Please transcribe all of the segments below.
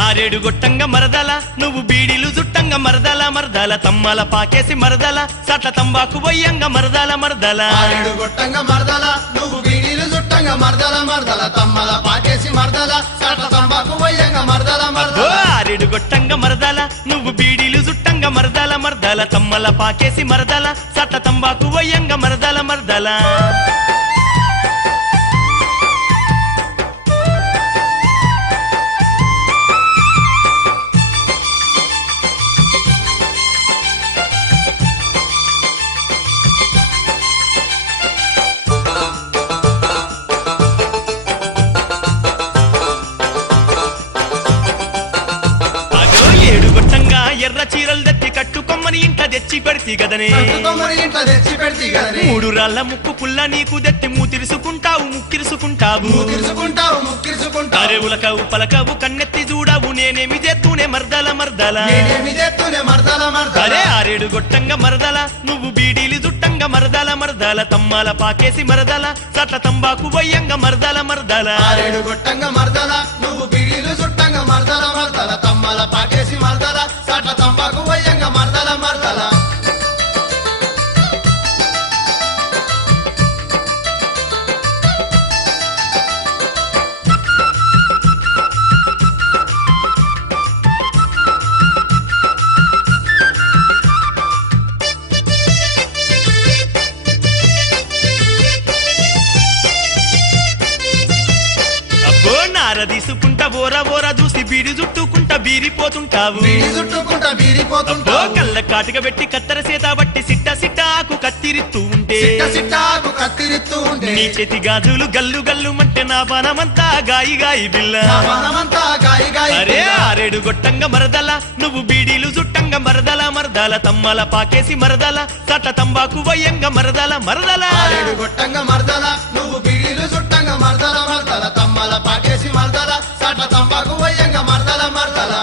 ఆరేడు గొట్టంగ మరదల నువ్వు బీడీలు జుట్టంగ మరదల మరదల తమ్మల పాకేసి మరదల సట్ల తంబాకు బొయ్యంగ మరదల మరదల ఆరేడు గొట్టంగ మరదల నువ్వు బీడీలు జుట్టంగ మరదల మరదల తమ్మల పాకేసి మరదల సట్ల తంబాకు బొయ్యంగ మరదల మరదల ఆరేడు గొట్టంగ మరదల నువ్వు బీడీలు జుట్టంగ మరదల మరదల తమ్మల పాకేసి మరదల సట్ల తంబాకు బొయ్యంగ మరదల మరదల ఎర్ర చీరలు తెచ్చి కట్టుకొమ్మని ఇంట తెచ్చి పెడితి గదనే మూడు రాళ్ళ ముక్కు పుల్ల నీకు దెత్తి మూతిరుసుకుంటావు ముక్కిరుసుకుంటావు అరేవులకవు పలకవు కన్నెత్తి చూడవు నేనేమి చేస్తూనే మర్దల మర్దల అరే ఆరేడు గొట్టంగ మరదల నువ్వు బీడీలు జుట్టంగ మరదల మరదల తమ్మల పాకేసి మరదల సట్ల తంబాకు బొయ్యంగ మరదల మరదల ఆరేడు గొట్టంగ మరదల నువ్వు బీడీలు జుట్టంగ మరదల మరదల తమ్మల పాకేసి మరదల సట్ల తంబాకు బొయ్యంగ మరదల మరదల తీసుకుంటా బోరా బోరా చూసి బీడి చుట్టుకుంటా బీరిపోతుంటావు కళ్ళ కాటుగా పెట్టి కత్తెర సేత బట్టి సిట్ట సిట్టాకు కత్తిరిత్తూ ఉంటే నీ చేతి గాజులు గల్లు గల్లు మంటే నా పానమంతా గాయి గాయి బిల్ల అరే ఆరేడు గొట్టంగ మరదల నువ్వు బీడీలు జుట్టంగ మరదల మరదల తమ్మల పాకేసి మరదల సట్ల తంబాకు వయ్యంగ మరదల మరదల ఆరేడు గొట్టంగ మరదల నువ్వు బీడీలు జుట్టంగ మరదల మరదల తమ్మల పాకేసి మరదల సట్ల తంబాకు వయ్యంగ మరదల మరదల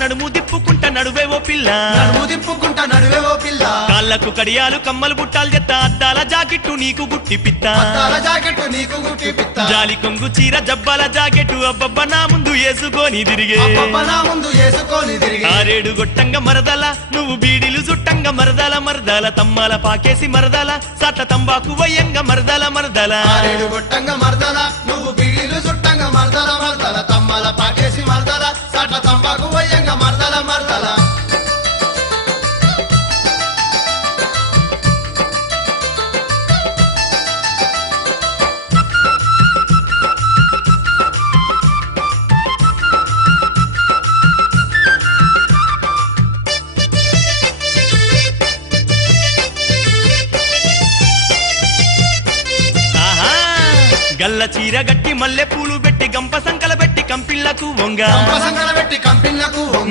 నడుము దిప్పుకుంటా నడువేవో పిల్ల కాళ్ళకు కడియాలు కమ్మలు బుట్టాలు చెత్త అద్దాల జాకెట్టు నీకు గుట్టి పిత్త జాలి కొంగు చీర జబ్బాల జాకెట్టు అబ్బబ్బ నా ముందు వేసుకొని తిరిగే ఆరేడు గొట్టంగ మరదల నువ్వు బీడీలు జుట్టంగ మరదల మరదల తమ్మల పాకేసి మరదల సట్ల తంబాకు వయ్యంగ మరదల మరదల ఆరేడు గొట్టంగ మరదల నువ్వు బీడీలు జుట్టంగ మరదల మరదల తమ్మల పాకేసి మరదల సట్ల తంబాకు వయ్యంగ మరదల మరదల గల్ల చీర గట్టి మల్లె పూలు పెట్టి గంప సంకల పెట్టి కంపిళ్లకు వంగ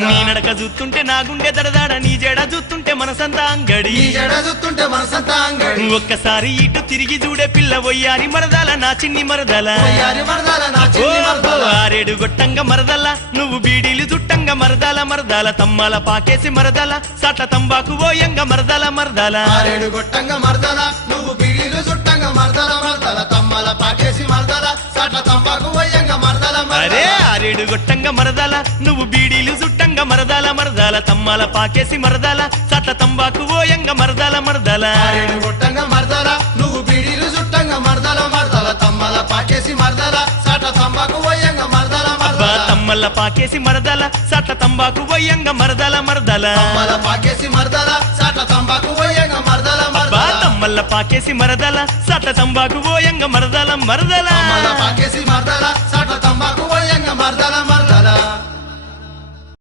నీ నడక చూస్తుంటే నా గుండె దడదాడ నీ జడ చూస్తుంటే మనసంతా అంగడి ఒక్కసారి ఇటు తిరిగి చూడే పిల్ల వయ్యారి మరదల నా చిన్ని మరదల ఆరేడు గొట్టంగ మరదల నువ్వు బీడీలు జుట్టంగ మరదల మరదల తమ్మల పాకేసి మరదల సట్ల తంబాకు బోయంగ మరదల మరదల ఆరేడు గొట్టంగ మరదల నువ్వు బీడీలు జుట్టంగ మరదల మరదల తమ్మల పాకేసి మరదల సట్ల తంబాకు వయ్యంగ మరదల అరే ఆరేడు గొట్టంగ మరదల నువ్వు బీడీలు జుట్టంగ మరదల మరదల తమ్మల పాకేసి మరదల సట్ల తంబాకు బోయంగ మరదల మరదల ఆరేడు గొట్టంగ మరదల నువ్వు బీడీలు జుట్టంగ మరదల మరదల తమ్మల పాకేసి మరదల సట్ల తంబాకు వయ్యంగ మరదల మరదల తమ్మల పాకేసి మరదల సట్ల తంబాకు వయ్యంగ మరదల మరదల తమ్మల పాకేసి మరదల సట్ల తంబాకు వయ్యంగ మరదల మరదల తమ్మల పాకేసి మరదల సట్ల తంబాకు బోయంగ మరదల మరదల పాకేసి మరదల సట్ల